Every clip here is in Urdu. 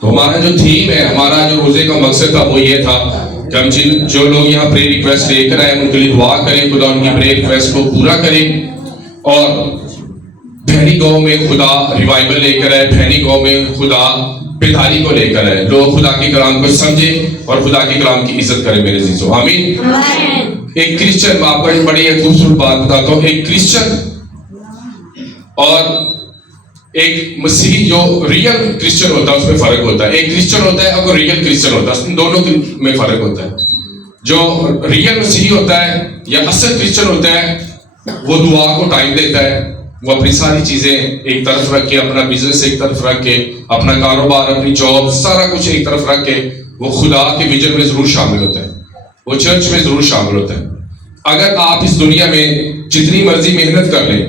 تو ہمارا جو تھیم ہے، ہمارا جو روزے کا مقصد تھا وہ یہ تھا کہ ہم جو لوگ یہاں پریئر ریکویسٹ لے کر آئے ان کے لیے دعا کریں، خدا ان کی پریئر ریکویسٹ کو پورا کرے. اور بھینی گاؤں میں خدا ریوائول لے کر آئے، بھینی گاؤں میں خدا بیداری کو لے کر آئے، لوگ خدا کے کلام کو سمجھے اور خدا کے کلام کی عزت کرے میرے عزیزو. آمین. ایک کرسچن، میں آپ کو ایک بڑی خوبصورت بات بتاتا ہوں، ایک کرسچن اور ایک مسیحی جو ریئل کرسچن ہوتا ہے اس میں فرق ہوتا ہے. ایک کرسچن ہوتا ہے اور ریئل کرسچن ہوتا ہے، ان دونوں میں فرق ہوتا ہے. جو ریئل مسیحی ہوتا ہے یا اصل کرسچن ہوتا ہے وہ دعا کو ٹائم دیتا ہے، وہ اپنی ساری چیزیں ایک طرف رکھ کے، اپنا بزنس ایک طرف رکھ کے، اپنا کاروبار، اپنی جاب، سارا کچھ ایک طرف رکھ کے وہ خدا کے ویژن میں ضرور شامل ہوتا ہے، وہ چرچ میں ضرور شامل ہوتا ہے. اگر آپ اس دنیا میں جتنی مرضی محنت کر لیں،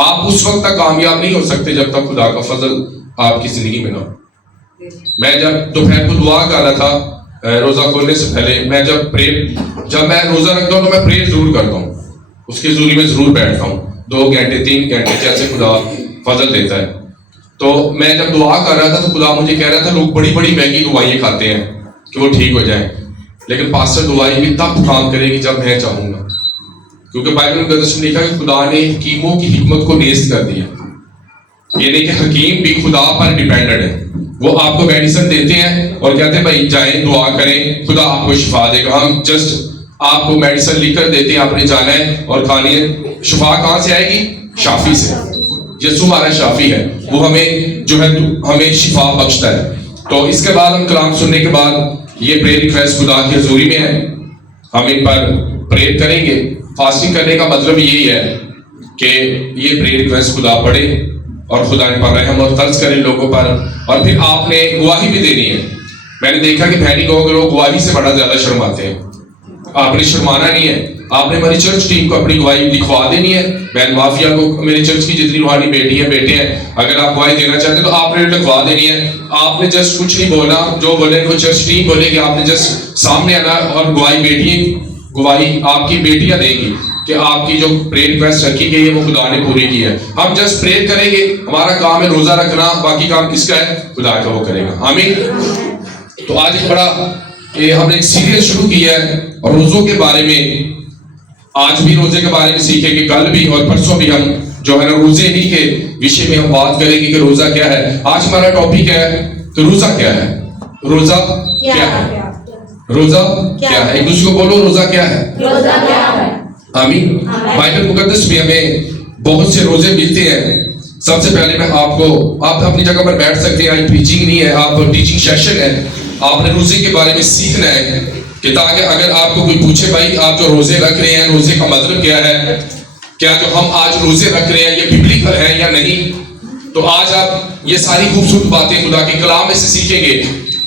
آپ اس وقت تک کامیاب نہیں ہو سکتے جب تک خدا کا فضل آپ کی زندگی میں نہ ہو. میں جب دوپہر کو دعا کر رہا تھا روزہ کھولنے سے پہلے، میں جب میں روزہ رکھتا ہوں تو میں پریئر ضرور کرتا ہوں، اس کی حضوری میں ضرور بیٹھتا ہوں 2 گھنٹے 3 گھنٹے جیسے خدا فضل دیتا ہے. تو میں جب دعا کر رہا تھا تو خدا مجھے کہہ رہا تھا لوگ بڑی بڑی مہنگی دوائیں کھاتے ہیں کہ وہ ٹھیک ہو جائیں، لیکن پاسٹر دوائی بھی تب کام کرے گی جب میں چاہوں گا. کیونکہ بائبل مقدس میں لکھا کہ خدا نے حکیموں کی حکمت کو نیست کر دیا. یہ نہیں کہ حکیم بھی خدا پر ڈیپینڈنٹ ہے، وہ آپ کو میڈیسن دیتے ہیں اور کہتے ہیں بھائی جائیں دعا کریں خدا آپ کو شفا دے گا. ہم جسٹ آپ کو میڈیسن لکھ کر دیتے ہیں، آپ نے جانا ہے اور کھانی ہے. شفا کہاں سے آئے گی؟ شافی سے. یسوع ہمارا شافی ہے، وہ ہمیں جو ہے ہمیں شفا بخشتا ہے. تو اس کے بعد ہم کلام سننے کے بعد یہ پریئر ریکویسٹ خدا کی حضوری میں ہے، ہم ان پر پریئر کریں گے. فاسٹنگ کرنے کا مطلب یہی ہے کہ یہ پریئر ریکویسٹ خدا پڑھے اور خدا ان پر رحم اور طرز کرے لوگوں پر. اور پھر آپ نے گواہی بھی دینی ہے. میں نے دیکھا کہ بھینی گاؤں کے لوگ گواہی سے بڑا زیادہ شرماتے ہیں. آپ نے شرمانا نہیں ہے، آپ نے ہماری چرچ ٹیم کو اپنی گواہی لکھوا دینی ہے. بہن وافیہ کو، میرے چرچ کی جتنی روحانی بیٹی ہیں بیٹے ہیں، اگر آپ گواہی دینا چاہتے ہیں تو آپ نے لکھوا دینی ہے. آپ نے جسٹ کچھ نہیں بولنا، جو بولے وہ چرچ ٹیم بولے گی، آپ نے جسٹ سامنے آنا اور گواہی آپ کی بیٹیاں دیں گی کہ آپ کی جو پریئر ریکویسٹ رکھی گئی ہے وہ خدا نے پوری کی ہے. ہم جسٹ پریئر کریں گے، ہمارا کام ہے روزہ رکھنا، باقی کام کس کا ہے؟ خدا کا، وہ کرے گا. آمین. تو آج ایک بڑا ہم نے ایک سیریز شروع کیا ہے اور روزوں کے بارے میں. آج بھی روزے کے بارے میں سیکھیں گے، کل بھی اور پرسوں بھی ہم جو ہے نا روزے ہی کے وشے میں ہم بات کریں گے کہ روزہ کیا ہے. آج ہمارا ٹاپک ہے کہ روزہ کیا ہے. روزہ کیا ہے؟ روزہ کیا ہے؟ ایک دوسرے کو بولو روزہ کیا ہے. روزہ کیا ہے. آمین. بائبل مقدس میں ہمیں بہت سے روزے ملتے ہیں. سب سے پہلے میں آپ اپنی جگہ پر بیٹھ سکتے ہیں، آج پریچنگ نہیں ہے، آپ ٹیچنگ سیشن ہے. آپ نے روزے کے بارے میں سیکھنا ہے کہ تاکہ اگر آپ کو کوئی پوچھے بھائی آپ جو روزے رکھ رہے ہیں روزے کا مطلب کیا ہے، کیا جو ہم آج روزے رکھ رہے ہیں یہ ببلیکل ہے یا نہیں. تو آج آپ یہ ساری خوبصورت باتیں خدا کے کلام میں سے سیکھیں گے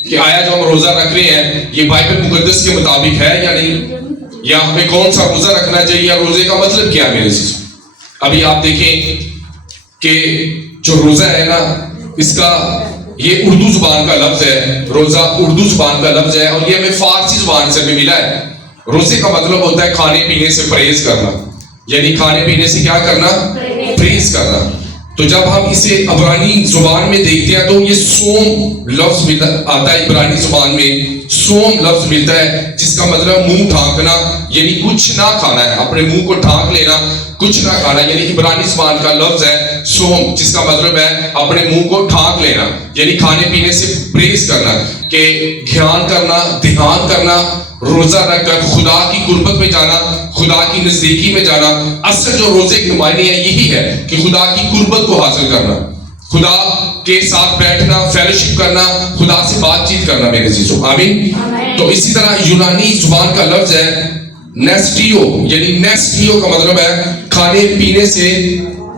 کہ آیا جو ہم روزہ رکھ رہے ہیں یہ بائبل مقدس کے مطابق ہے یا نہیں، یا ہمیں کون سا روزہ رکھنا چاہیے، یا روزے کا مطلب کیا ہے میرے عزیز. ابھی آپ دیکھیں کہ جو روزہ ہے نا، اس کا یہ اردو زبان کا لفظ ہے. روزہ اردو زبان کا لفظ ہے اور یہ ہمیں فارسی زبان سے بھی ملا ہے. روزے کا مطلب ہوتا ہے کھانے پینے سے پرہیز کرنا، یعنی کھانے پینے سے کیا کرنا؟ پرہیز کرنا. تو جب ہم اسے عبرانی زبان میں دیکھتے ہیں تو یہ سوم لفظ آتا ہے. عبرانی زبان میں سوم لفظ ملتا ہے جس کا مطلب منہ ڈھانکنا، یعنی کچھ نہ کھانا ہے، اپنے منہ کو ڈھانک لینا، کچھ نہ کھانا. یعنی عبرانی زبان کا لفظ ہے سوم، جس کا مطلب ہے اپنے منہ کو ڈھانک لینا، یعنی کھانے پینے سے پرہیز کرنا، کہ دھیان کرنا، دھیان کرنا، روزہ رکھ کر خدا کی قربت میں جانا، خدا کی نزدیکی میں جانا. اصل جو روزے کی معنی ہے یہی ہے کہ خدا کی قربت کو حاصل کرنا، خدا کے ساتھ بیٹھنا، فیلوشپ کرنا، خدا سے بات چیت کرنا میرے عزیزو. آمین. تو اسی طرح یونانی زبان کا لفظ ہے نیسٹیو، یعنی نیسٹیو کا مطلب ہے کھانے پینے سے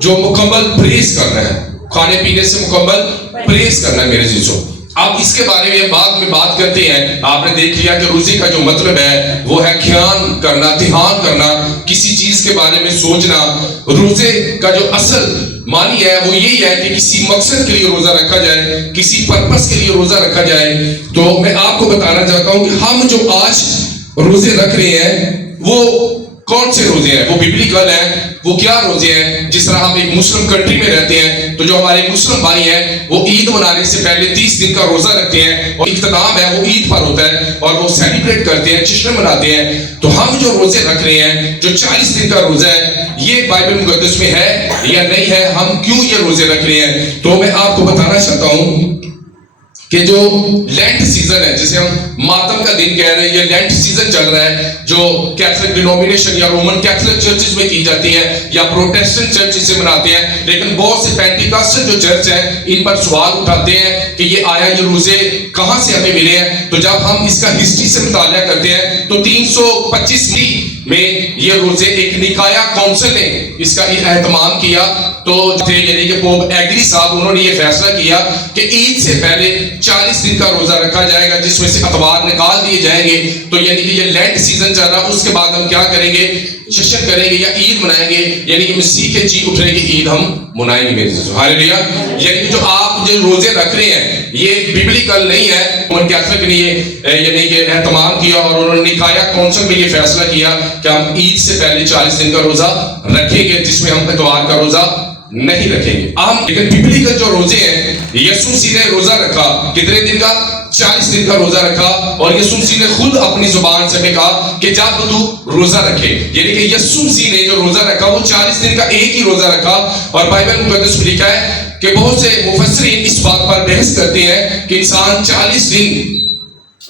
جو مکمل پرہیز کرنا ہے، کھانے پینے سے مکمل پرہیز کرنا ہے میرے عزیزو. اب اس کے بارے میں بعد میں بات کرتے ہیں. آپ نے دیکھ لیا کہ روزے کا جو مطلب ہے وہ ہے خیال کرنا، دھیان کرنا، کسی چیز کے بارے میں سوچنا. روزے کا جو اصل معنی ہے وہ یہی ہے کہ کسی مقصد کے لیے روزہ رکھا جائے، کسی پرپس کے لیے روزہ رکھا جائے. تو میں آپ کو بتانا چاہتا ہوں کہ ہم جو آج روزے رکھ رہے ہیں وہ کون سے روزے ہیں؟ وہ ببلیکل ہیں. وہ کیا روزے ہیں؟ جس طرح ہم ایک مسلم کنٹری میں رہتے ہیں تو جو ہمارے مسلم بھائی ہیں وہ عید منانے سے پہلے 30 دن کا روزہ رکھتے ہیں اور اختتام ہے وہ عید پر ہوتا ہے اور وہ سیلیبریٹ کرتے ہیں, جشن مناتے ہیں. تو ہم جو روزے رکھ رہے ہیں جو 40 دن کا روزہ ہے, یہ بائبل مقدس میں ہے یا نہیں ہے؟ ہم کیوں یہ روزے رکھ رہے ہیں؟ تو میں آپ کو بتانا چاہتا ہوں کہ جو لینٹ سیزن ہے, جسے ہم ماتم کا دن کہہ رہے ہیں, یہ لینٹ سیزن چل رہا ہے جو کیتھولک ڈینومینیشن یا رومن کیتھولک چرچز میں کی جاتی ہے یا پروٹیسٹنٹ چرچ اسے مناتے ہیں. لیکن بہت سے پینٹیکاسٹل جو چرچ ہیں ان پر سوال اٹھاتے ہیں کہ یہ آیا یہ روزے کہاں سے ہمیں ملے ہیں. تو جب ہم اس کا ہسٹری سے مطالعہ کرتے ہیں تو 325 میں یہ روزے ایک نکایا کونسل نے اس کا اہتمام کیا. تو یعنی کہ پوپ ایگری صاحب انہوں نے یہ فیصلہ کیا کہ عید سے پہلے 40 دن کا روزہ رکھا جائے گا جس میں سے اتوار نکال دیے جائیں گے. تو یعنی کہ یہ لینٹ سیزن چل رہا, اس کے بعد ہم کیا کریں گے؟ جشن کریں گے یا عید منائیں گے, یعنی کہ مسیح کے جی اٹھنے کی عید ہم منائیں گے میرے عزیزو. ہاللیلویا. یعنی کہ جو آپ جو روزے رکھ رہے ہیں یہ ببلیکل نہیں ہے. رومن کیتھولک نے یہ یعنی کہ اہتمام کیا اور انہوں نے نکایا کونسل میں یہ فیصلہ کیا کہ ہم عید سے پہلے 40 دن کا روزہ رکھیں گے جس میں ہم اتوار کا روزہ نہیں رکھیں گے. لیکن ببلیکل جو روزے ہیں, یسوع مسیح نے روزہ رکھا کتنے دن کا؟ 40 دن کا روزہ رکھا. اور یسوع مسیح نے خود اپنی زبان سے ہمیں کہا کہ جب تو روزہ رکھے, یعنی کہ یسوع مسیح نے جو روزہ رکھا وہ 40 دن کا ایک ہی روزہ رکھا. اور بائبل مقدس میں لکھا ہے کہ بہت سے مفسرین اس بات پر بحث کرتے ہیں کہ انسان 40 دن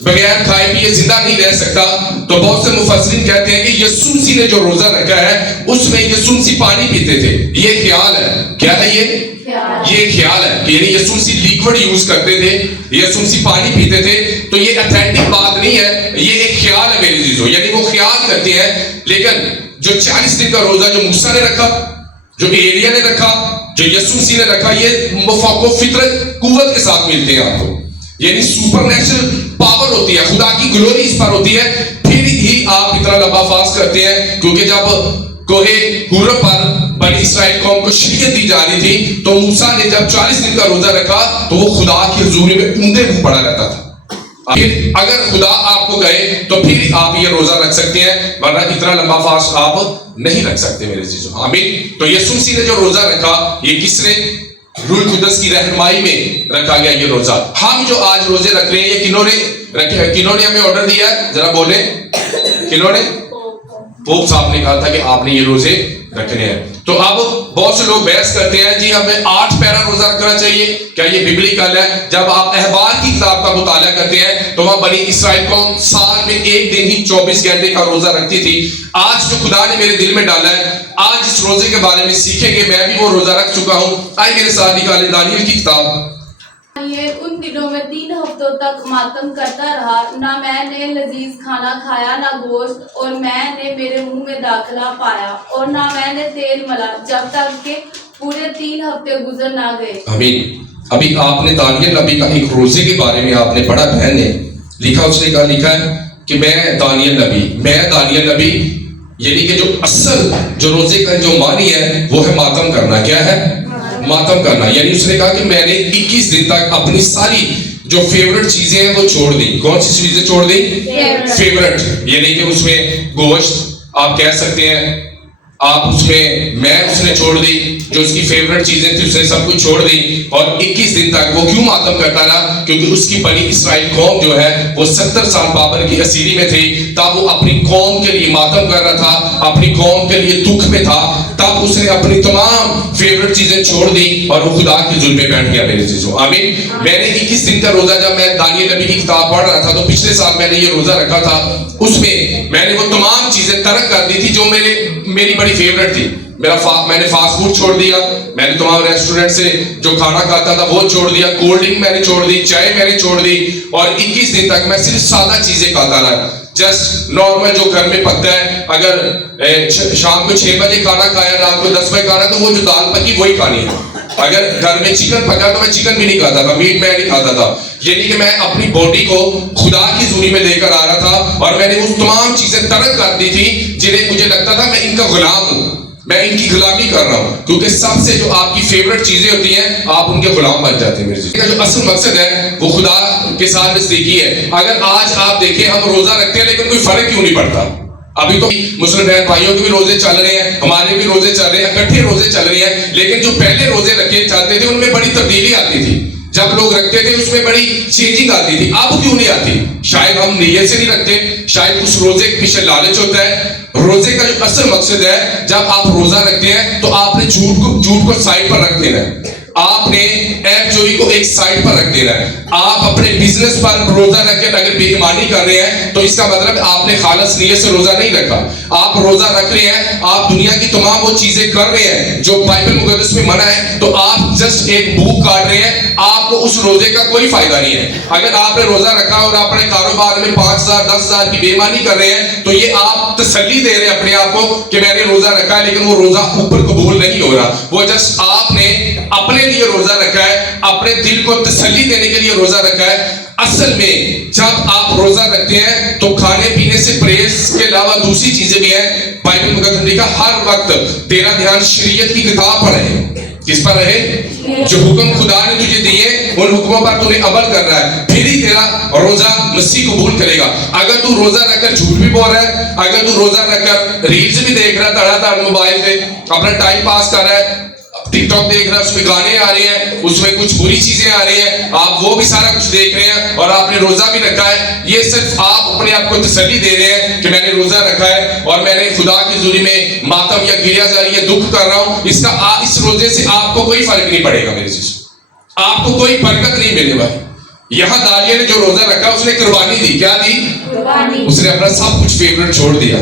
بغیر کھائے پیے زندہ نہیں رہ سکتا. تو بہت سے مفسرین کہتے ہیں کہ یسوع مسیح نے جو روزہ رکھا ہے اس میں یسوع مسیح پانی پیتے تھے. یہ خیال ہے. کیا ہے یہ خیال ہے کہ یعنی یسوع مسیح لیکوڈ یوز کرتے تھے, یسوع مسیح پانی پیتے تھے. تو یہ اتھینٹک بات نہیں ہے, یہ ایک خیال ہے میرے عزیزو. یعنی وہ خیال کرتے ہیں. لیکن جو 40 دن کا روزہ جو موسیٰ نے رکھا, جو ایلیا نے رکھا, جو یسوع مسیح نے رکھا, یہ مفاق و فطرت قوت کے ساتھ ملتے ہیں آپ کو. یعنی سپر نیچرل پاور ہوتی ہے, خدا کی گلوری اس پر ہوتی ہے, پھر ہی آپ اتنا لمبا فاسٹ کرتے ہیں. کیونکہ جب کوہ حور پر بنی اسرائیل قوم کو شریعت دی جا رہی تھی تو موسیٰ نے جب 40 دن کا روزہ رکھا تو وہ خدا کی حضوری میں اونڈے منہ پڑا رہتا تھا. پھر اگر خدا آپ کو کہے تو پھر آپ یہ روزہ رکھ سکتے ہیں, ورنہ اتنا لمبا فاسٹ آپ نہیں رکھ سکتے میرے عزیزو. آمین. تو یسوع مسیح نے جو روزہ رکھا یہ کس نے؟ روح القدس کی رہنمائی میں رکھا گیا یہ روزہ. ہم جو آج روزے رکھ رہے ہیں یہ کنہوں نے رکھے؟ کنہوں نے ہمیں آرڈر دیا ہے؟ ذرا بولیں کنہوں نے؟ پوپ صاحب نے کہا تھا کہ آپ نے یہ روزے رکھنے ہیں. تو اب بہت سے لوگ بحث کرتے ہیں جی ہمیں 8 پیرا روزہ رکھنا چاہیے, کیا یہ ببلیکل ہے؟ جب آپ احبار کی کتاب کا مطالعہ کرتے ہیں تو وہاں بنی اسرائیل قوم سال میں ایک دن ہی 24 گھنٹے کا روزہ رکھتی تھی. آج جو خدا نے میرے دل میں ڈالا ہے, آج اس روزے کے بارے میں سیکھیں گے. میں بھی وہ روزہ رکھ چکا ہوں. آئے میرے ساتھ نکالیں دانیل کی کتاب. یہ ان دنوں میں 3 ہفتوں تک ماتم کرتا رہا, نہ میں نے لذیذ کھانا کھایا نہ گوشت, اور میں نے میرے منہ میں داخلہ پایا, اور نہ میں نے تیل ملا جب تک کہ پورے 3 ہفتے گزر نہ گئے. آمین. ابھی آپ نے دانیل نبی کا ایک روزے کے بارے میں آپ نے پڑھا, بہن نے لکھا, اس نے کہا لکھا ہے کہ میں دانیل نبی, یعنی کہ جو اصل جو روزے کا جو معنی ہے وہ ہے ماتم کرنا. کیا ہے؟ ماتم کرنا. یعنی اس نے کہا کہ میں نے 21 دن تک اپنی ساری جو فیورٹ چیزیں ہیں وہ چھوڑ دی. کون سی چیزیں چھوڑ دی؟ فیورٹ. یعنی کہ اس میں گوشت آپ کہہ سکتے ہیں, آپ اس نے چھوڑ دی, جو اس کی فیورٹ چیزیں تھی اس نے سب کچھ چھوڑ دی. اور 21 دن تک وہ کیوں ماتم کرتا رہا؟ کیونکہ اس کی بنی اسرائیل قوم جو ہے وہ 70 سال بابل کی اسیری میں تھی. تب وہ اپنی قوم کے لیے ماتم کر رہا تھا, اپنی قوم کے لیے دکھ میں تھا. تب اس نے اپنی تمام فیورٹ چیزیں چھوڑ دی اور وہ خدا کے ظلم میں بیٹھ گیا میرے عزیزو. آمین. میں نے 21 دن کا روزہ, جب میں دانیل نبی کی کتاب پڑھ رہا تھا تو پچھلے سال میں نے یہ روزہ رکھا تھا, اس میں نے وہ تمام چیزیں ترک کر دی تھی جو میری بڑی فیورٹ تھی. میں نے فاسٹ فوڈ چھوڑ دیا, میں نے تمام ریسٹورنٹ سے جو کھانا کھاتا تھا وہ چھوڑ دیا, کولڈ ڈرنک میں نے چھوڑ دی, چائے میں نے چھوڑ دی, اور 21 دن تک میں صرف سادہ چیزیں کھاتا رہا. جسٹ نارمل جو گھر میں پکتا ہے. اگر شام کو 6 بجے کھانا کھایا, رات کو 10 بجے کھانا, تو وہ جو دال پکی وہی کھانی ہے. اگر گھر میں چکن پکا تو میں چکن بھی نہیں کھاتا تھا, میٹ میں نہیں کھاتا تھا. یعنی کہ میں اپنی باڈی کو خدا کی حضوری میں لے کر آ رہا تھا, اور میں نے وہ تمام چیزیں ترک کر دی تھی جنہیں مجھے لگتا تھا میں ان کا غلام ہوں, میں ان کی غلامی کر رہا ہوں. کیونکہ سب سے جو آپ کی فیورٹ چیزیں ہوتی ہیں آپ ان کے غلام بن جاتے ہیں. میرے جو اصل مقصد ہے وہ خدا کے ساتھ نزدیکی ہے. اگر آج آپ دیکھیں ہم روزہ رکھتے ہیں لیکن کوئی فرق کیوں نہیں پڑتا؟ ابھی تو مسلم بہن بھائیوں کے بھی روزے چل رہے ہیں, ہمارے بھی روزے چل رہے ہیں, اکٹھے روزے چل رہے ہیں, لیکن جو پہلے روزے رکھے جاتے تھے ان میں بڑی تبدیلی آتی تھی. جب لوگ رکھتے تھے اس میں بڑی چینجنگ آتی تھی. اب کیوں نہیں آتی؟ شاید ہم نیت سے نہیں رکھتے, شاید اس روزے کے پیچھے لالچ ہوتا ہے. روزے کا جو اصل مقصد ہے, جب آپ روزہ رکھتے ہیں تو آپ نے جھوٹ کو سائڈ پر رکھ دینا ہے, آپ نے ایب چوری کو ایک سائڈ پر رکھ دینا ہے. آپ اپنے بزنس پر روزہ رکھ کے اگر بے ایمانی کر رہے ہیں تو اس کا مطلب آپ نے خالص نیت سے روزہ نہیں رکھا. آپ روزہ رکھ رہے ہیں, آپ دنیا کی تمام وہ چیزیں کر رہے ہیں جو بائبل مقدس میں منع ہے, تو آپ جسٹ ایک بھوک کاٹ رہے ہیں, آپ کو اس روزے کا کوئی فائدہ نہیں ہے. اگر آپ نے روزہ رکھا اور اپنے کاروبار میں 5,000 10,000 کی بے ایمانی کر رہے ہیں تو یہ آپ تسلی دے رہے ہیں اپنے آپ کو کہ میں نے روزہ رکھا ہے, لیکن وہ روزہ اوپر قبول نہیں ہو رہا. وہ جسٹ آپ نے اپنے لیے روزہ رکھا ہے, اپنے دل کو تسلی دینے کے لیے روزہ رکھا ہے. اصل میں جب آپ روزہ رکھتے ہیں تو کھانے پینے سے پرہیز کے علاوہ دوسری چیزیں بھی ہیں. بائبل مقدس نے کہا ہر وقت تیرا دھیان شریعت کی کتاب پر رہے. کس پر رہے؟ جو حکم خدا نے تجھے دیے ان حکموں پر تو نے عمل کر رہا ہے, پھر ہی تیرا روزہ مسیح قبول کرے گا. اگر تو روزہ رکھ کر جھوٹ بھی بول رہا ہے, اگر تو روزہ رکھ کر ریلز بھی دیکھ رہا ہے دھڑا دھڑ موبائل پہ, اپنا ٹائم پاس کر رہا ہے, ٹک ٹاک دیکھ رہا ہے, اس میں گانے آ رہے ہیں, اس میں کچھ بری چیزیں آ رہی ہیں, آپ وہ بھی سارا کچھ دیکھ رہے ہیں اور آپ نے روزہ بھی رکھا ہے, یہ صرف آپ اپنے آپ کو تسلی دے رہے ہیں کہ میں نے روزہ رکھا ہے اور میں نے خدا کی حضوری میں ماتم یا گریہ زاری یا دکھ کر رہا ہوں. اس روزے سے آپ کو کوئی فرق نہیں پڑے گا میرے چیز, آپ کو کوئی برکت نہیں ملے گا. یہاں داریہ نے جو روزہ رکھا اس نے قربانی دی. کیا دی؟ اس نے اپنا سب کچھ فیورٹ چھوڑ دیا.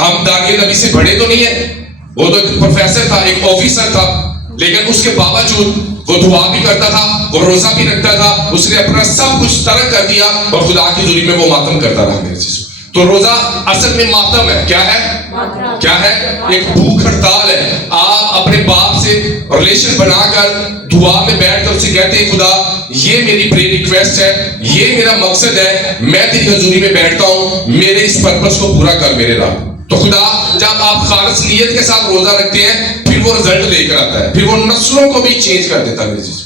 ہم داریہ نبی سے بڑے تو نہیں ہیں, وہ تو ایک پروفیسر تھا, ایک آفیسر تھا, لیکن اس کے باوجود وہ دعا بھی کرتا تھا, وہ روزہ بھی رکھتا تھا. اس نے اپنا سب کچھ ترک کر دیا اور خدا کی حضوری میں وہ ماتم کرتا رہا میرے چیز. تو روزہ اصل میں ماتم ہے. کیا ہے؟ کیا ہے؟ ایک بھوک ہڑتال ہے. آپ اپنے باپ سے ریلیشن بنا کر دعا میں بیٹھ کر اسے کہتے ہیں خدا یہ میری پریئر ریکویسٹ ہے, یہ میرا مقصد ہے, میں تیری حضوری میں بیٹھتا ہوں, میرے اس پرپس کو پورا کر میرے رب. تو خدا جب آپ خالص نیت کے ساتھ روزہ رکھتے ہیں پھر وہ رزلٹ لے کر آتا ہے, پھر وہ نسلوں کو بھی چینج کر دیتا ہے میری چیز.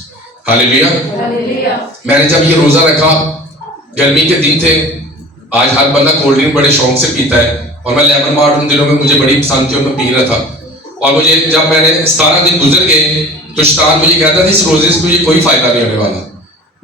ہاللیلویا. میں نے جب یہ روزہ رکھا, گرمی کے دن تھے, آج ہر بندہ کولڈ ڈرنک بڑے شوق سے پیتا ہے اور میں لیمن مارٹ ان دنوں میں مجھے بڑی پسند تھی اور میں پی رہا تھا. اور مجھے جب میں نے 17 دن گزر گئے تو شیطان مجھے کہتا تھا اس روزے سے مجھے کوئی فائدہ نہیں ہونے والا.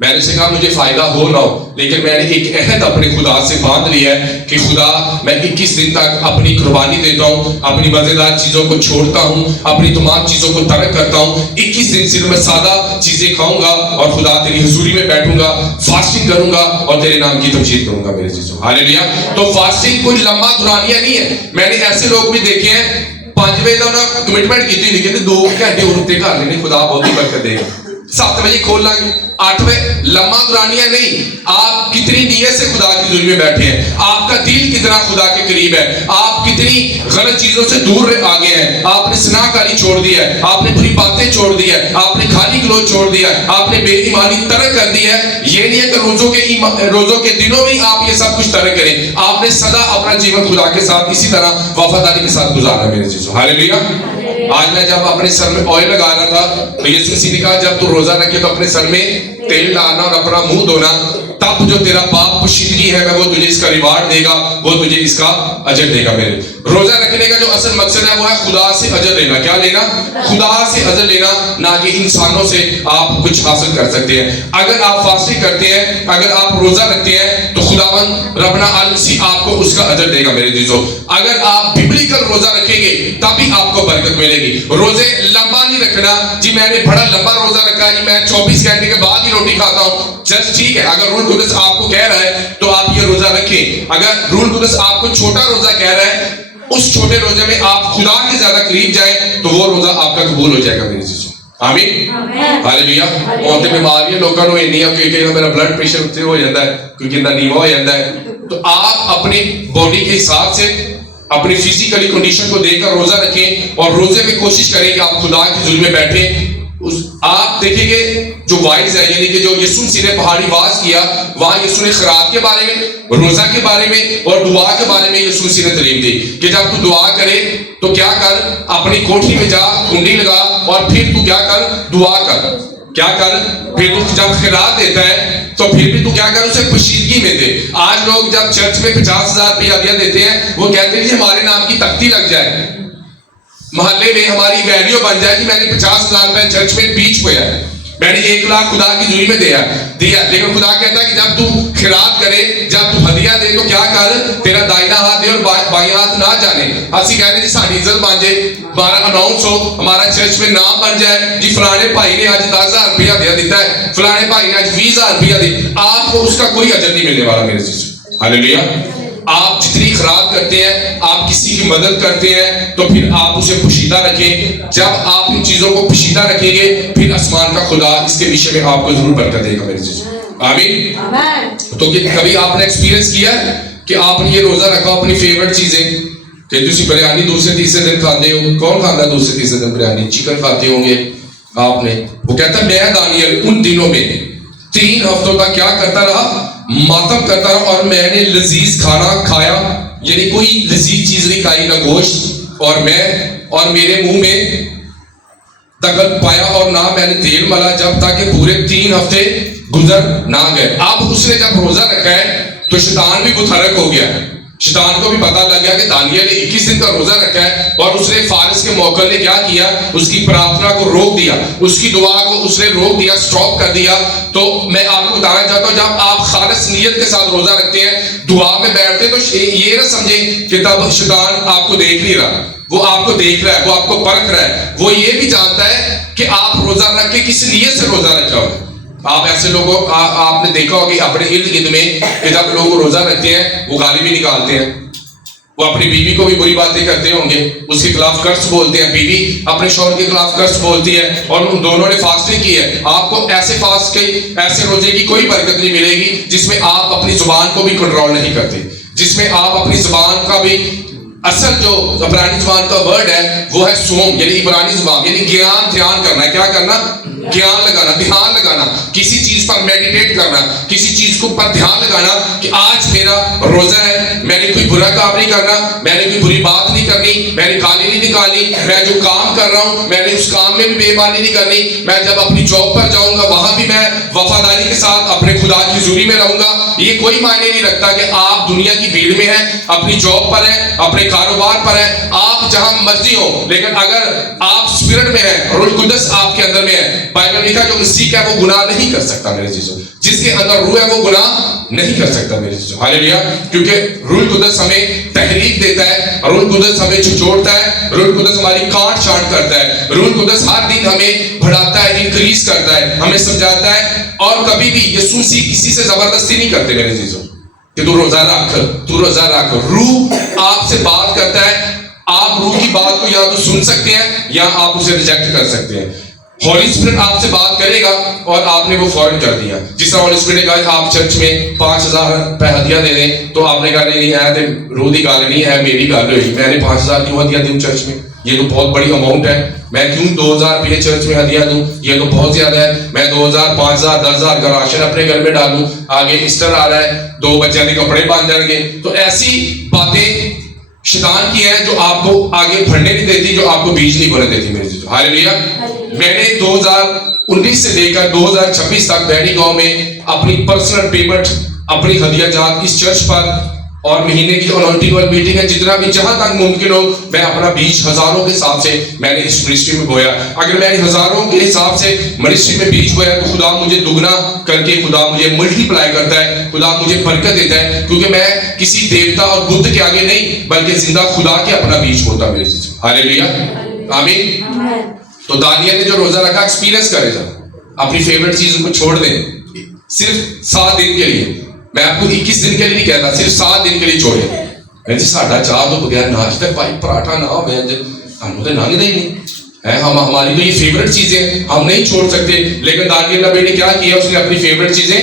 میں نے اسے کہا مجھے فائدہ ہو نہ ہو, لیکن میں نے ایک عہد اپنے خدا سے باندھ لیا ہے کہ خدا میں 21 دن تک اپنی قربانی دیتا ہوں, اپنی مزیدار چیزوں کو چھوڑتا ہوں, اپنی تمام چیزوں کو ترک کرتا ہوں. 21 دن صرف میں سادہ چیزیں کھاؤں گا اور خدا تیری حضوری میں بیٹھوں گا, فاسٹنگ کروں گا اور تیرے نام کی تمجید کروں گا میرے چیزوں. ہاللیلویا. تو فاسٹنگ کوئی لمبا دورانیہ نہیں ہے. میں نے ایسے لوگ بھی دیکھے ہیں 5 بجے کا انہوں کمٹمنٹ کی تھی, کہتے 2 گھنٹے اور رکتے کر لینے, خدا بہت ہی برکت دے گا. 7 بجے کھول لیں گے, 8 بجے. لمبا دورانیہ نہیں. آپ کتنی نیت سے خدا کی حضوری میں بیٹھے ہیں, آپ کا دل کتنا خدا کے قریب ہے, آپ کتنی غلط چیزوں سے دور آگے ہیں, آپ نے سنا کاری چھوڑ دیا ہے, آپ نے بری باتیں چھوڑ دی ہے, آپ نے کھالی گلوچ چھوڑ دیا ہے, آپ نے بے ایمانی ترک کر دی ہے. یہ نہیں ہے کہ روزوں کے دنوں میں آپ یہ سب کچھ ترک کریں, آپ نے سدا اپنا جیون خدا کے ساتھ اسی طرح وفاداری کے ساتھ گزارنا میرے چیزوں. ہاللیلویا. آج میں جب اپنے سر میں آئل لگا رہا تھا تو یسوع مسیح نے کہا جب تو روزہ رکھے تو اپنے سر میں تیل ڈالنا اور اپنا منہ دھونا, تب جو تیرا پاپ پوشیدگی ہے وہ تجھے اس کا ریوارڈ دے گا, وہ تجھے اس کا اجر دے گا. میرے روزہ رکھنے کا جو اصل مقصد ہے وہ ہے خدا سے اجر لینا. کیا لینا؟ خدا سے اجر لینا, نہ کہ انسانوں سے آپ کچھ حاصل کر سکتے ہیں. اگر آپ فاسٹنگ کرتے ہیں, اگر آپ روزہ رکھتے ہیں تو خداوند ربنا السی آپ کو اس کا اجر دے گا میرے دوستو. اگر آپ ببلیکل روزہ رکھیں گے تبھی آپ کو برکت ملے گی. روزے لمبا نہیں رکھنا جی میں نے بڑا لمبا روزہ رکھا جی میں 24 گھنٹے کے بعد ہی روٹی کھاتا ہوں, جسٹ ٹھیک ہے. اگر رول قدس آپ کو کہہ رہا ہے تو آپ یہ روزہ رکھیں. اگر رول قدس آپ کو چھوٹا روزہ کہہ رہا ہے, اس چھوٹے روزے میں آپ خدا کے زیادہ قریب جائیں تو وہ روزہ آپ کا قبول ہو جائے گا میرے چیزوں. آمین. ہاللیلویا. موتے بیماریاں لوگوں کو نہیں ہے کہ میرا بلڈ پریشر اتنے ہو جاتا ہے, کیونکہ اتنا نیوا ہو جاتا ہے. تو آپ اپنی باڈی کے حساب سے اپنی فزیکلی کنڈیشن کو دیکھ کر روزہ رکھیں اور روزے میں کوشش کریں کہ آپ خدا کی حضوری میں بیٹھیں. آپ دیکھیں گے جو وائز ہے یعنی کہ جو یسوع مسیح نے پہاڑی واز کیا, وہاں یسوع نے خیرات کے بارے میں, روزہ کے بارے میں اور دعا کے بارے میں یسوع مسیح نے تعلیم دی کہ جب تو دعا کرے تو کیا کر, اپنی کوٹھی میں جا, کنڈی لگا اور پھر تو کیا کر, دعا کر. کیا کر, پھر تو جب خیرات دیتا ہے تو پھر بھی تو کیا کر اسے پوشیدگی میں دے. آج لوگ جب چرچ میں 50,000 روپیہ ہدیہ دیتے ہیں وہ کہتے ہیں جی ہمارے نام کی تختی لگ جائے, محلے میں ہماری ویلیو بن جائے کہ میں نے 50,000 روپے چرچ میں بیچ ہویا ہے, میں نے 1 لاکھ خدا کی حضوری میں دیا. لیکن خدا کہتا ہے کہ جب تو خیرات کرے, جب تو ہدیہ دے تو کیا کر, تیرا دائنا ہاتھ دے اور بائیں ہاتھ نہ جانے. اسی کہتے ہیں جی ساری عزت بن جائے, ہمارا اناؤنس ہو, ہمارا چرچ میں نام بن جائے جی فلانے بھائی نے آج 10,000 روپیہ ہدیہ دیتا ہے, فلانے بھائی نے آج 20,000 روپیہ دیا. آپ کو اس کا کوئی اجر نہیں ملنے والا میرے چیز. ہاللیلویا. آپ جتنی خیرات کرتے ہیں, آپ کسی کی مدد کرتے ہیں, تو پھر آپ اسے پوشیدہ رکھیں. جب آپ ان چیزوں کو پوشیدہ رکھیں گے پھر آسمان کا خدا اس کے پیچھے میں آپ کو ضرور برکت دے گا میرے چیز. آمین. تو کبھی آپ نے ایکسپیرینس کیا کہ آپ نے یہ روزہ رکھا اپنی فیورٹ چیزیں, کہ تسی بریانی دوسرے تیسرے دن کھاتے ہو. کون کھاتا ہے دوسرے تیسرے دن بریانی؟ چکن کھاتے ہوں گے آپ نے. وہ کہتا ہے میں دانیل ان دنوں میں 3 ہفتوں تک کیا کرتا رہا, ماتم کرتا رہا, اور میں نے لذیذ کھانا کھایا, یعنی کوئی لذیذ چیز نہیں کھائی, نہ گوشت, اور میرے منہ میں دخل پایا, اور نہ میں نے تیل ملا, جب تک کہ پورے 3 ہفتے گزر نہ گئے. اب اس نے جب روزہ رکھا ہے تو شیطان بھی متحرک ہو گیا. شیطان کو بھی پتا لگ گیا کہ دانیل نے 21 دن کا روزہ رکھا ہے, اور اس نے فارس کے موقع نے کیا کیا, اس کی پرارتھنا کو روک دیا, اس کی دعا کو اس نے روک دیا, سٹاپ کر دیا. تو میں آپ کو بتانا چاہتا ہوں جب آپ خالص نیت کے ساتھ روزہ رکھتے ہیں, دعا میں بیٹھتے ہیں, تو یہ نہ سمجھیں کہ تب شیطان آپ کو دیکھ نہیں رہا. وہ آپ کو دیکھ رہا ہے, وہ آپ کو پرکھ رہا ہے. وہ یہ بھی جانتا ہے کہ آپ روزہ رکھ کے کس نیت سے روزہ رکھا ہو. آپ ایسے لوگوں آپ نے دیکھا ہوگا اپنے ارد گرد میں کہ جب لوگ روزہ رکھتے ہیں وہ گالی بھی نکالتے ہیں, وہ اپنی بیوی کو بھی بری باتیں کرتے ہوں گے, اس کے خلاف قرض بولتے ہیں, بیوی اپنے شوہر کے خلاف قرض بولتی ہے, اور ان دونوں نے فاسٹنگ کی ہے. آپ کو ایسے روزے کی کوئی برکت نہیں ملے گی جس میں آپ اپنی زبان کو بھی کنٹرول نہیں کرتے, جس میں آپ اپنی زبان کا بھی, اصل جو عبرانی زبان کا ورڈ ہے وہ ہے سوم, یعنی عبرانی زبان, یعنی دھیان کرنا. کیا کرنا؟ دھیان لگانا, دھیان لگانا, کسی چیز پر میڈیٹیٹ کرنا, کسی چیز کو پر دھیان لگانا کہ آج میرا روزہ ہے, میں نے کوئی برا کام نہیں کرنا, میں نے کوئی بری بات نہیں کرنی, میں نے گالی نہیں نکالنی, میں جو کام کر رہا ہوں میں نے اس کام میں بھی بے ایمانی نہیں کرنی, میں جب اپنی جاب پر جاؤں گا وہاں بھی میں وفاداری کے ساتھ اپنے خدا کی حضوری میں رہوں گا. یہ کوئی معنی نہیں رکھتا کہ آپ دنیا کی بھیڑ میں ہیں, اپنی جاب پر ہیں, اپنے کاروبار پر ہیں, آپ جہاں مرضی ہو, لیکن اگر آپ اسپرٹ میں ہیں, روح القدس آپ کے اندر میں ہے. بائبل لکھا جو مسیح ہے وہ گناہ نہیں کر سکتا میرے چیزوں, جس کے اندر روح ہے وہ گناہ نہیں کر سکتا میرے چیزوں. ہاللیلویا. کیونکہ روح القدس ہمیں تحریک دیتا ہے, روح القدس ہمیں چھچوڑتا ہے, روح القدس ہماری کاٹ چھانٹ کرتا ہے, روح القدس ہر دن ہمیں بڑھاتا ہے, انکریز کرتا ہے, ہمیں سمجھاتا ہے. اور کبھی بھی یسوع مسیح کسی سے زبردستی نہیں کرتے میرے چیزوں کہ تو روزہ رکھ, تو روزہ رکھ. روح آپ سے بات کرتا ہے, آپ روح کی بات کو یا تو سن سکتے ہیں یا آپ اسے ریجیکٹ کر سکتے ہیں. ہولی اسپرٹ آپ سے بات کرے گا اور آپ نے وہ فوراً کر دیا. جس طرح ہولی اسپرٹ نے کہا آپ چرچ میں 5,000 روپے ہدیہ دے دیں, تو آپ نے کہا نہیں ہے روح کی گل نہیں ہے, میری گل ہوئی, میں نے 5,000 کیوں ہدیہ دوں چرچ میں, یہ تو بہت بڑی اماؤنٹ ہے, میں کیوں 2,000 روپئے چرچ میں ہدیہ دوں, یہ تو بہت زیادہ ہے, میں 2,000 5,000 10,000 کا راشن اپنے گھر میں ڈالوں, آگے ایسٹر آ رہا ہے, 2 بچوں کے کپڑے بن جائیں گے. تو ایسی باتیں شیطان کی ہیں جو آپ کو آگے بڑھنے نہیں دیتی, جو آپ کو بیج نہیں بولنے دیتی میرے چیزوں. ہاللیلویا. میں نے 2019 سے لے کر 2026 تک بہڑی گاؤں میں اپنی پرسنل پیمنٹ, اپنی ہدیہ جات اس چرچ پر, اور مہینے کی اناؤنٹنگ والی میٹنگ ہے, جتنا بھی جہاں تک ممکن ہو میں اپنا بیج ہزاروں کے حساب سے میں نے اس منسٹری میں بویا. اگر میں ہزاروں کے حساب سے منسٹری میں بیج بویا تو خدا مجھے دگنا کر کے, خدا مجھے ملٹی پلائی کرتا ہے, خدا مجھے برکت دیتا ہے, کیونکہ میں کسی دیوتا اور بدھ کے آگے نہیں بلکہ زندہ خدا کے اپنا بیج بولتا میرے چیز. ہاللیلویا. آمین. تو دانیل نے جو روزہ رکھا ایکسپیرینس کرے جا, اپنی فیورٹ چیزوں کو چھوڑ دیں, صرف 7 دن کے لیے. میں آپ کو 21 دن کے لیے نہیں کہتا, صرف 7 دن کے لیے چھوڑے. میں جی ساڈا چاہ تو بغیر ناشتہ بھائی پراٹھا نہ ہو, ہم تو نانگ دے نہیں ہے, ہماری تو یہ فیورٹ چیزیں ہم نہیں چھوڑ سکتے. لیکن دانیل نبی نے کیا کیا, اس نے اپنی فیورٹ چیزیں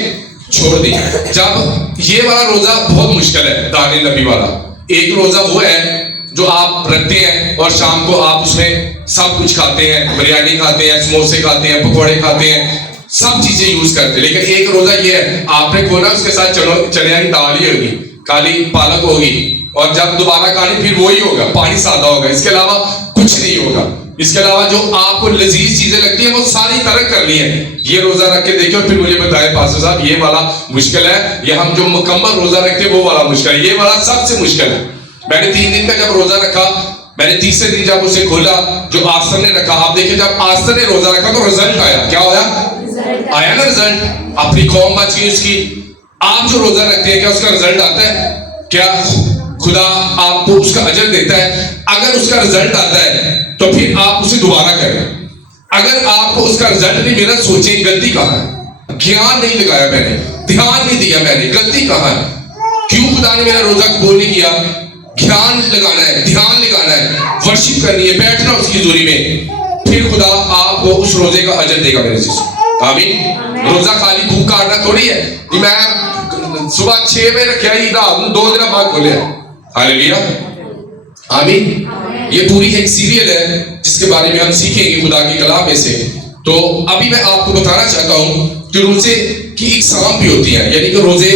چھوڑ دی. جب یہ والا روزہ بہت مشکل ہے دانیل نبی والا. ایک روزہ وہ ہے جو آپ رکھتے ہیں اور شام کو آپ اس میں سب کچھ کھاتے ہیں, بریانی کھاتے ہیں, سموسے کھاتے ہیں, پکوڑے کھاتے ہیں, سب چیزیں یوز کرتے ہیں. لیکن ایک روزہ یہ ہے آپ نے کھولا, اس کے ساتھ چنے کی دال ہی ہوگی, کالی پالک ہوگی, اور جب دوبارہ کھانی پھر وہی ہوگا, پانی سادہ ہوگا, اس کے علاوہ کچھ نہیں ہوگا. اس کے علاوہ جو آپ کو لذیذ چیزیں لگتی ہیں وہ ساری ترک کرنی ہے. یہ روزہ رکھ کے دیکھیں اور پھر مجھے بتائیں پاسٹر صاحب یہ والا مشکل ہے یا ہم جو مکمل روزہ رکھتے ہیں وہ والا مشکل ہے. یہ والا سب سے مشکل ہے. میں نے 3 دن کا جب روزہ رکھا, میں نے تیسرے دن جب اسے کھولا, جو آستر نے رکھا, آپ دیکھیں جب آستر نے روزہ رکھا تو رزلٹ آیا. کیا ہویا؟ آیا نا رزلٹ. اپنی قوم بچ گئی اس کی. آپ جو روزہ رکھتے ہیں کیا اس کا رزلٹ آتا ہے؟ کیا خدا آپ کو اس کا اجر دیتا ہے؟ اگر اس کا رزلٹ آتا ہے تو پھر آپ اسے دوبارہ کریں. اگر آپ کو اس کا رزلٹ نہیں ملا, سوچیں غلطی کہاں ہے. دھیان نہیں لگایا میں نے, دھیان نہیں دیا میں نے, غلطی کہاں ہے؟ کیوں خدا نے میرا روزہ قبول نہیں کیا؟ دھیان لگانا ہے, دھیان لگانا ہے, ورشپ کرنی ہے, بیٹھنا اس کی حضوری میں, پھر خدا آپ کو اس روزے کا اجر دے گا میرے عزیز. آمین. روزہ خالی بھوک کاٹنا تھوڑی ہے کہ میں صبح 6 بجے رکھا ہی رات 2 دن بعد کھولے. ہاللیلویا. آمین. یہ پوری ایک سیریل ہے جس کے بارے میں ہم سیکھیں گے خدا کی کلام میں سے. تو ابھی میں آپ کو بتانا چاہتا ہوں کہ روزے کی اقسام بھی ہوتی ہیں, یعنی کہ روزے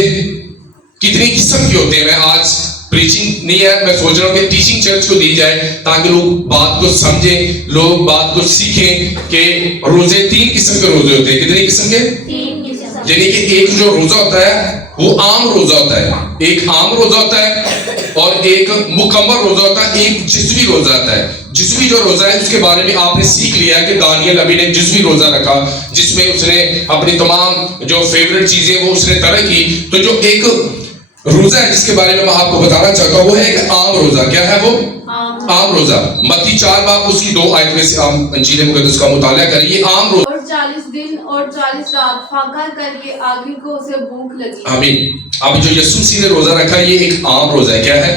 کتنی قسم کے ہوتے ہیں. میں آج پریچنگ نہیں ہے, میں سوچ رہا ہوں کہ ٹیچنگ چرچ کو دی جائے تاکہ لوگ بات کو سمجھیں, لوگ بات کو سیکھیں کہ روزے 3 قسم کے روزے ہوتے ہیں. کتنی قسم کے؟ یعنی کہ ایک جو روزہ ہوتا ہے وہ عام روزہ ہوتا ہے, ایک عام روزہ ہوتا ہے, اور ایک مکمل روزہ ہوتا ہے, ایک جزوی روزہ ہوتا ہے. جزوی جو روزہ ہے اس کے بارے میں آپ نے سیکھ لیا ہے کہ دانیل نبی نے جزوی روزہ رکھا جس میں اس نے اپنی تمام جو فیوریٹ چیزیں وہ اس نے ترک کی. تو جو ایک روزہ ہے جس کے بارے میں آپ کو بتانا چاہتا ہوں وہ ہے ایک عام روزہ. کیا ہے وہ؟ عام روزہ. متی 4 باب اس کی 2 آیت میں سے ہم انجیل مقدس کا مطالعہ کریں. یہ عام روزہ. اور 40 دن اور 40 رات فاقہ کر کے آخر کو اسے بھوک لگی. آمین. اب جو یسوع مسیح نے روزہ رکھا یہ ایک عام روزہ ہے. کیا ہے؟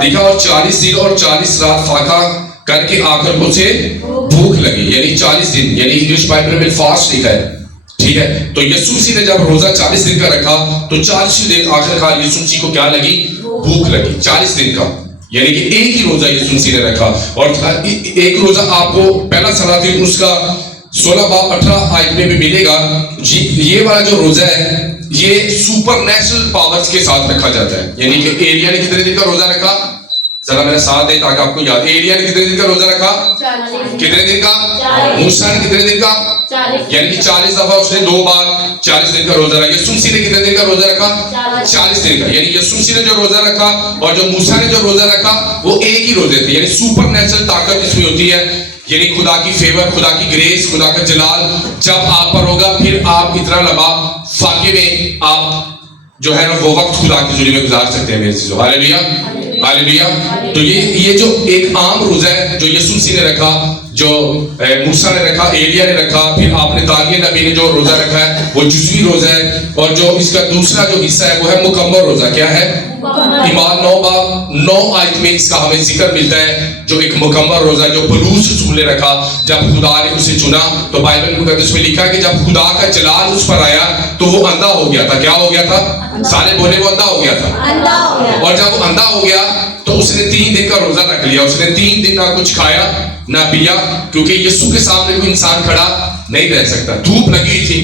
دیکھا, اور 40 دن اور 40 رات فاقہ کر کے آخر کو اسے بھوک لگی, یعنی 40 دن, یعنی انگلش بائبل میں فاسٹ لکھا ہے. ٹھیک ہے. تو یسوع مسیح نے جب روزہ 40 دن کا رکھا تو 40 دن آخر کار یسوع مسیح کو کیا لگی؟ بھوک لگی. 40 دن کا, یعنی کہ ایک ہی روزہ یسوع مسیح نے رکھا. اور ایک روزہ آپ کو پہلا صلاۃ اس کا 16 باب 18 آیت میں بھی ملے گا. یہ والا جو روزہ ہے یہ سپر نیچرل پاورز کے ساتھ رکھا جاتا ہے. یعنی کہ ایلیا نے کتنے دن کا روزہ رکھا؟ ذرا میرا ساتھ دے تاکہ آپ کو یاد. ایلیا نے کتنے دن کا روزہ رکھا؟ کتنے دن کا؟ موسیٰ نے کتنے دن کا؟ یعنی کہ 40 دفعہ اس نے 2 بار 40 دن کا روزہ رکھا. یسوع مسیح نے کتنے دن کا روزہ رکھا؟ 40 دن کا. یعنی یسوع مسیح نے جو روزہ رکھا اور جو موسیٰ نے جو روزہ رکھا وہ ایک ہی روزے تھے. یعنی سپر نیچرل طاقت اس میں ہوتی ہے, یعنی خدا کی فیور, خدا کی گریس, خدا کا جلال جب آپ پر ہوگا پھر آپ اتنا لمبا فاقے میں آپ جو ہے نا وہ وقت خدا کی حضوری میں گزار سکتے ہیں میرے عزیزو. ہاللیلویا. ہاللیلویا. تو یہ جو ایک عام روزہ ہے جو یسوع مسیح نے رکھا, جو موسیٰ نے رکھا, ایلیا نے رکھا, پھر آپ نے دانیل نبی نے جو روزہ رکھا ہے وہ جزوی روزہ ہے. اور جو اس کا دوسرا جو حصہ ہے وہ ہے مکمل روزہ. کیا ہے؟ ایمان 9 باب 9 آیت میں اس کا ہمیں ذکر ملتا ہے جو ایک مکمل روزہ جو بلوس رسول نے رکھا. جب خدا نے اسے چنا تو بائبل مقدس میں لکھا کہ جب خدا کا جلال اس پر آیا تو وہ اندھا ہو گیا تھا. کیا ہو گیا تھا؟ سارے بولے وہ اندھا ہو گیا تھا. اور جب وہ اندھا ہو گیا تو اس نے 3 دن کا روزہ رکھ لیا. اس نے 3 دن نہ کچھ کھایا نہ پیا, کیونکہ یسوع کے سامنے کوئی انسان کھڑا نہیں رہ سکتا. دھوپ لگی تھی,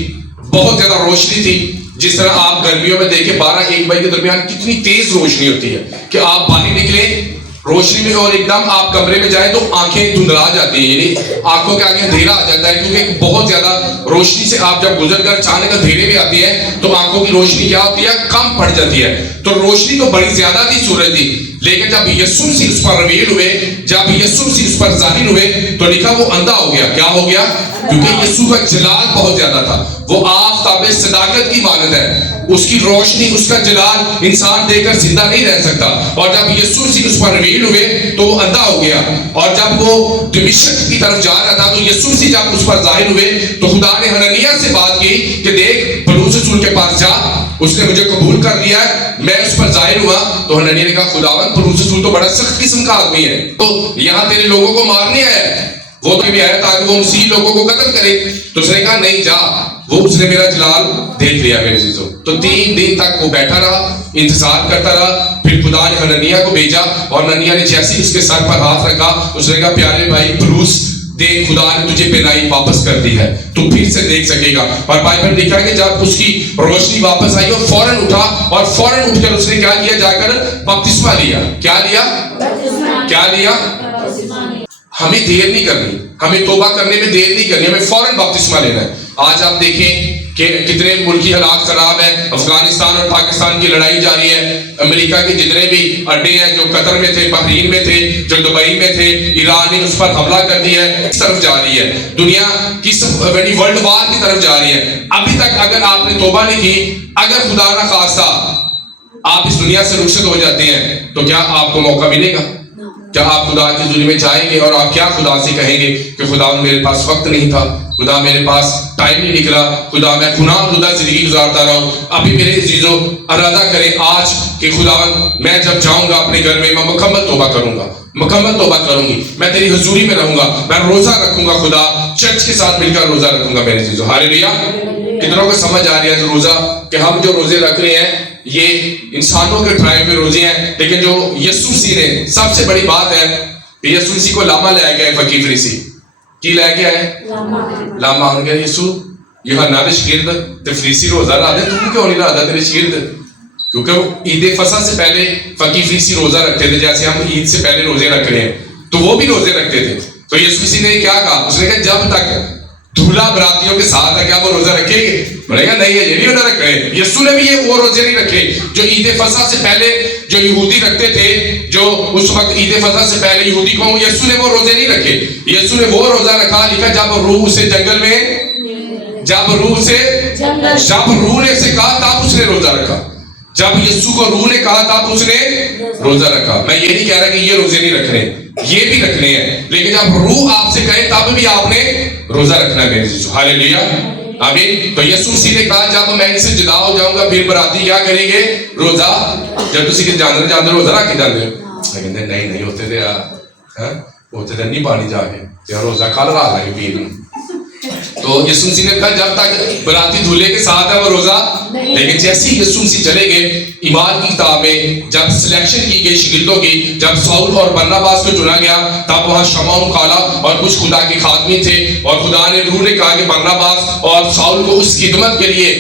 بہت زیادہ روشنی تھی. جس طرح آپ گرمیوں میں دیکھیں 12-1 بجے کے درمیان کتنی تیز روشنی ہوتی ہے کہ آپ باہر نکلیں روشنی میں اور ایک دم آپ کمرے میں جائیں تو آنکھیں دھندلا جاتی ہیں, یعنی آنکھوں کے آگے اندھیرا آ جاتا ہے, کیونکہ بہت زیادہ روشنی سے آپ جب گزر کر اچانک اندھیرے میں آتی ہے تو آنکھوں کی روشنی کیا ہوتی ہے؟ کم پڑ جاتی ہے. تو روشنی تو بڑی زیادہ تھی, سورج تھی, لیکن جب یسوع مسیح اس پر ریویل ہوئے, جب یسوع مسیح اس پر ظاہر ہوئے تو لکھا وہ اندھا ہو گیا. کیا ہو گیا؟ کیونکہ یسوع کا جلال بہت زیادہ تھا. وہ آفتاب صداقت کی مانند ہے, اس کی روشنی, اس کا جلال انسان دیکھ کر زندہ نہیں رہ سکتا. اور جب یسوع مسیح اس پر ریویل ہوئے تو وہ اندھا ہو گیا. اور جب وہ دمشق کی طرف جا رہا تھا تو یسوع مسیح جب اس پر ظاہر ہوئے تو خدا نے حنانیہ سے بات کی کہ دیکھ بلوس رسول کے پاس جا, اس نے مجھے قبول کر لیا ہے, میں اس پر ظاہر ہوا. تو حنانیہ نے کہا خداوند بلوس رسول تو بڑا سخت قسم کا آدمی ہے, تو یہاں تیرے لوگوں کو مارنے آیا ہے, وہ تو بھی آیا تاکہ وہ مسیح لوگوں کو قتل کرے. تو اس نے کہا نہیں جا, وہ اس نے میرا جلال دیکھ لیا میرے عزیزو. تو 3 دن تک وہ بیٹھا رہا, انتظار کرتا رہا. پھر خدا نے حنانیہ کو بھیجا اور حنانیہ نے جیسے اس کے سر پر ہاتھ رکھا اس نے کہا پیارے بھائی بلوس دیکھ خدا نے تجھے بینائی واپس کر دی ہے, تو پھر سے دیکھ سکے گا. اور بائبل لکھا ہے کہ جب اس کی روشنی واپس آئی وہ فوراً اٹھا اور فوراً اٹھ کر اس نے کیا کیا؟ جا کر بپتسمہ لیا. کیا لیا؟ کیا لیا؟ ہمیں دیر نہیں کرنی, ہمیں توبہ کرنے میں دیر نہیں کرنی, ہمیں فوراً بپتسمہ لینا ہے. آج آپ دیکھیں کہ کتنے ملکی حالات خراب ہیں. افغانستان اور پاکستان کی لڑائی جاری ہے. امریکہ کے جتنے بھی اڈے ہیں جو قطر میں تھے, بحرین میں تھے, جو دبئی میں تھے, ایران نے اس پر حملہ کر دیا ہے. کس طرف جا رہی ہے دنیا, کس ورلڈ وار کی طرف جا رہی ہے. ابھی تک اگر آپ نے توبہ نہیں کی, اگر خدا نہ خواستہ آپ اس دنیا سے رخصت ہو جاتے ہیں, تو کیا آپ کو موقع ملے گا؟ کیا آپ خدا کی حضوری میں جائیں گے اور آپ کیا خدا سے کہیں گے کہ خدا میرے پاس وقت نہیں تھا, خدا میرے پاس ٹائم نہیں نکلا, خدا میں گناہ زدہ زندگی گزارتا رہا ہوں. ابھی میرے عزیزوں ارادہ کریں آج کہ خدا میں جب جاؤں گا اپنے گھر میں مکمل توبہ کروں گا, مکمل توبہ کروں گی, میں تیری حضوری میں رہوں گا, میں روزہ رکھوں گا, خدا چرچ کے ساتھ مل کر روزہ رکھوں گا. میرے عزیزوں ہاللیلویا. کتنوں کو سمجھ آ رہی ہے جو روزہ کہ ہم جو روزے رکھ رہے ہیں یہ انسانوں کے ٹرائے ہوئے روزے ہیں, لیکن جو یسوع مسیح نے, سب سے بڑی بات ہے کہ یسوع مسیح کو لاما لے گیا ہے. فقیر فریسی کی لے گیا ہے لاما. ان کے یسوع یوحنا دے شاگرد تے فریسی روزہ رکھتے, تو کیوں نہیں رکھتا تیرے شاگرد؟ کیونکہ عید فصح سے پہلے فقیر فریسی روزہ رکھتے تھے, جیسے ہم عید سے پہلے روزے رکھ رہے ہیں, تو وہ بھی روزے رکھتے تھے. تو یسوع مسیح نے کیا کہا؟ اس نے کہا جب تک دھولا براتیوں کے ساتھ ہے کیا وہ روزہ رکھیں گے؟ بولے گا نہیں, یہ نہیں ہونا رکھ رہے. یسوع نے بھی وہ روزے نہیں رکھے جو عید فصح سے پہلے جو یہودی رکھتے تھے, جو اس وقت عید فصح سے پہلے یہودی قوم, یسوع نے وہ روزے نہیں رکھے. یسوع نے وہ روزہ رکھا, لکھا جب روح سے جنگل میں, جب روح نے اسے کہا تب اس نے روزہ رکھا. جب یسوع کو روح نے کہا تب اس نے روزہ رکھا. میں یہ نہیں کہہ رہا کہ یہ روزے نہیں رکھنے, یہ بھی رکھنے ہیں, لیکن جب روح آپ سے کہے تب بھی آپ نے روزہ رکھنا ہے. میرے عزیزو ہاللیلویا, آمین. تو یسوع مسیح نے کہا جب میں ان سے جدا ہو جاؤں گا پھر براتی کیا کریں گے؟ روزہ. جب تسی کہ جاندے روزہ رکھ کے جاندے ہو, کہندے نہیں ہوتے تے ہوتے تے نہیں پانی جا کے روزہ کھا لگا لیں گے پیر. تو یسوع مسیح نے کہا جب تک براتی دھولے کے ساتھ ہے وہ روزہ. لیکن جیسے ہی یسوع مسیح چلے گئے ایمان کی کتاب میں, جب سلیکشن کی گئی شاگردوں کی, جب ساؤل اور برناباس کو چنا گیا, تب وہاں شمعون کالا اور کچھ خدا کے خادمی تھے, اور خدا نے روح نے کہا کہ برناباس اور ساؤل کو اس خدمت کے لیے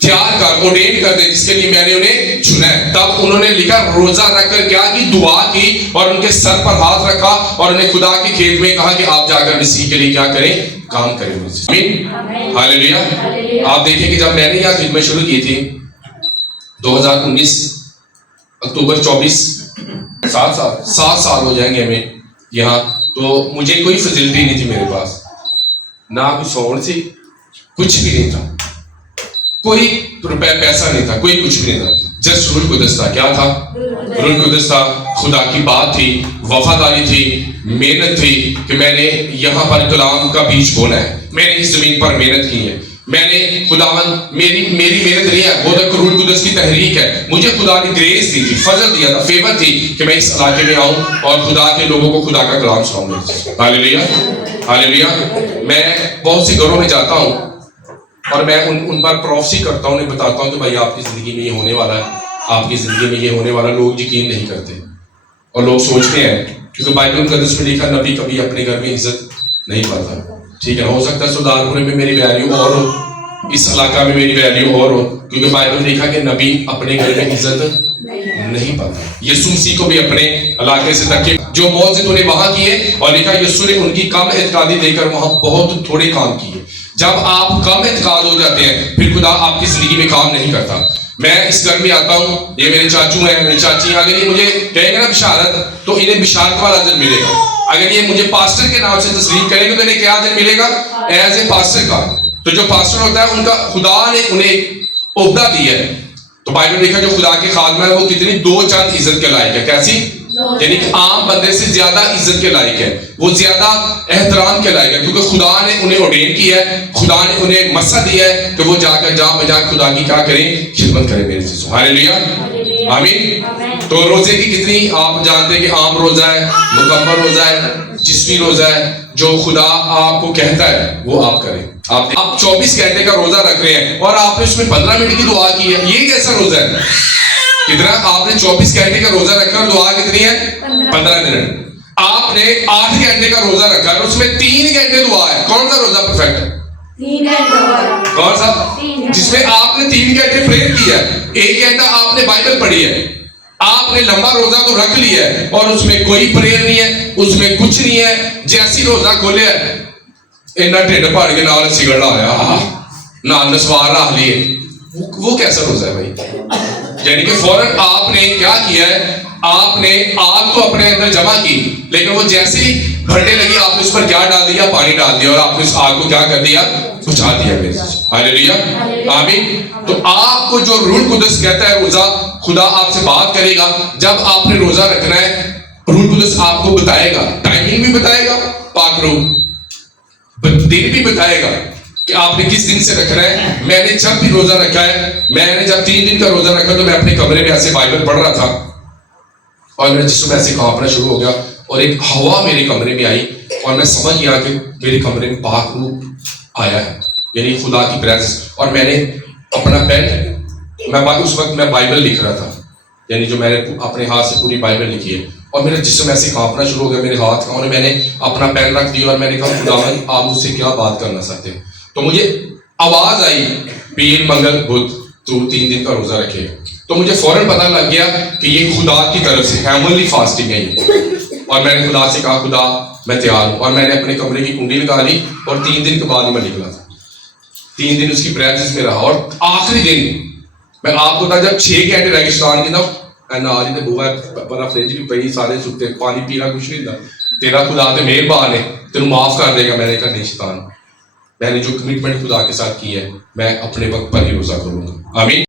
تیار کر, اورڈین کر دے جس کے لیے میں نے انہیں چنا ہے. تب انہوں نے لکھا روزہ رکھ کر کیا کی؟ دعا کی, اور ان کے سر پر ہاتھ رکھا اور انہیں خدا کے کھیت میں کہا کہ آپ جا کر مسیح کے لیے کیا کریں؟ کام کریں. آمین, ہاللیلویا. آپ دیکھیں کہ جب میں نے یہاں خدمت شروع کی تھی 2019 اکتوبر 24, 7 سال ہو جائیں گے ہمیں یہاں, تو مجھے کوئی فیسلٹی نہیں تھی میرے پاس, نہ کوئی ساؤنڈ تھی, کچھ بھی نہیں تھا, کوئی روپے پیسہ نہیں تھا, کوئی کچھ بھی نہیں تھا. جسٹ روح القدس تھا. کیا تھا؟ روح القدس تھا, خدا کی بات تھی, وفاداری تھی, محنت تھی کہ میں نے یہاں پر کلام کا بیج بونا ہے, میں نے اس زمین پر محنت کی ہے. میں نے خداوند میری محنت نہیں ہے, وہ تو روح القدس کی تحریک ہے. مجھے خدا نے گریس دی تھی, فضل دیا تھا, فیور تھی کہ میں اس علاقے میں آؤں اور خدا کے لوگوں کو خدا کا کلام سناؤں. ہاللیلویا, ہاللیلویا. میں بہت سی گھروں میں جاتا ہوں اور میں ان پر پروفیسی کرتا ہوں, انہیں بتاتا ہوں کہ بھائی آپ کی زندگی میں یہ ہونے والا ہے, آپ کی زندگی میں یہ ہونے والا. لوگ یقین نہیں کرتے اور لوگ سوچتے ہیں, کیونکہ بائبل مقدس میں لکھا نبی کبھی اپنے گھر میں عزت نہیں پاتا. ٹھیک ہے, ہو سکتا ہے سردارپورے میں میری ویلیو اور ہو, اس علاقہ میں میری ویلیو اور ہو, کیونکہ بائبل میں لکھا کہ نبی اپنے گھر میں عزت نہیں پاتا. یسوع مسیح کو بھی اپنے علاقے سے تک جو موت انہوں نے وہاں کیے, اور لکھا یسوع نے ان کی کم اعتقادی دے کر وہاں بہت تھوڑے کام کیے. جب آپ کم اعتقاد ہو جاتے ہیں پھر خدا آپ کی زندگی میں کام نہیں کرتا. میں اس گھر میں آتا ہوں, یہ میرے چاچو ہیں, میری چاچی, اگر یہ مجھے کہیں گے نا بشارت, تو انہیں بشارت والا اجر ملے گا. اگر یہ مجھے پاسٹر کے نام سے تسلیم کریں گے تو انہیں کیا اجر ملے گا؟ ایز اے پاسٹر کا. تو جو پاسٹر ہوتا ہے ان کا خدا نے انہیں عہدہ دیا ہے. تو بائبل لکھا جو خدا کے خادم ہے وہ کتنی 2 چند عزت کے لائق ہے. کیسی؟ یعنی کہ عام بندے سے زیادہ عزت کے لائق ہے, وہ زیادہ احترام کے لائق ہے, کیونکہ خدا نے انہیں اورڈین کیا ہے, خدا نے انہیں مسا دیا ہے کہ وہ جا کر جہاں بجا خدا کی کیا کریں؟ خدمت کریں. میرے سے ہاللیلویا, آمین. تو روزے کی کتنی آپ جانتے ہیں کہ عام روزہ ہے, مکمل روزہ ہے, جسمی روزہ ہے. جو خدا آپ کو کہتا ہے وہ آپ کریں. آپ 24 گھنٹے کا روزہ رکھ رہے ہیں اور آپ نے اس میں 15 منٹ کی دعا کی ہے, یہ کیسا روزہ ہے؟ کتنا آپ نے 24 گھنٹے کا روزہ رکھا اور دعا کتنی ہے؟ 15 منٹ. آپ نے 8 گھنٹے کا روزہ رکھا ہے اور اس میں 3 گھنٹے دعا ہے. کون سا روزہ پرفیکٹ ہے؟ کون سا؟ جس میں آپ نے 3 گھنٹے پریئر کی ہے, 1 گھنٹہ آپ نے بائبل پڑھی ہے, آپ نے لمبا روزہ تو رکھ لیا ہے اور اس میں کوئی پریئر نہیں ہے, اس میں کچھ نہیں ہے, جیسی روزہ کھولے اینا ٹھنڈ پاڑ کے نال سگڑ آیا نال نسوار رکھ لیے, وہ کیسا روزہ ہے بھائی؟ یعنی کہ فوراً آپ نے کیا کیا ہے, آپ نے آگ تو اپنے اندر جمع کی, لیکن وہ جیسے ہی بھرنے لگی آپ نے اس پر کیا ڈال دیا؟ پانی ڈال دیا, اور آپ نے اس آگ کو کیا کر دیا؟ بجھا دیا. ہاللیلویا, آمین. تو آپ کو جو روح القدس کہتا ہے روزہ, خدا آپ سے بات کرے گا. جب آپ نے روزہ رکھنا ہے, روح القدس آپ کو بتائے گا, ٹائمنگ بھی بتائے گا, پاک روح دن بھی بتائے گا کہ آپ نے کس دن سے رکھنا ہے. میں نے جب بھی روزہ رکھا ہے, میں نے جب 3 دن کا روزہ رکھا تو میں اپنے کمرے میں ایسے بائبل پڑھ رہا تھا اور میرا جسم ایسے کانپنا شروع ہو گیا اور ایک ہوا میرے کمرے میں آئی اور میں سمجھ گیا کہ میرے کمرے میں پاک روح آیا ہے, یعنی خدا کی پریزنس. اور میں نے اپنا پین, میں اس وقت میں بائبل لکھ رہا تھا, یعنی جو میں نے اپنے ہاتھ سے پوری بائبل لکھی ہے, اور میرا جسم ایسے کانپنا شروع ہو گیا, میرے ہاتھ کا, اور میں نے اپنا پین رکھ دیا اور میں نے کہا خداوند آپ مجھ سے کیا بات کرنا چاہتے ہیں؟ تو مجھے آواز آئی پیر منگل بدھ تو 3 دن کا روزہ رکھے. تو مجھے فوراً پتہ لگ گیا کہ یہ خدا کی طرف سے ہیمنلی فاسٹنگ ہے یہ. اور میں نے خدا سے کہا خدا میں تیار ہوں, اور میں نے اپنے کمرے کی کنڈی لگا لی اور 3 دن کے بعد ہی میں نکلا تھا. 3 دن اس کی پریزنس میں رہا, اور آخری دن میں آپ کو بتا جب 6 گھنٹے ریگستان کی نا نال ہی بوا پر فریج بھی پئی, سارے ستے, پانی پینا کچھ نہیں تھا. تیرا خدا تے مہربان ہے, تینوں معاف کر دے گا. میں نے کہا نہیں شیطان, میں نے جو کمٹمنٹ خدا کے ساتھ کی ہے میں اپنے وقت پر ہی روزہ کروں گا. آمین.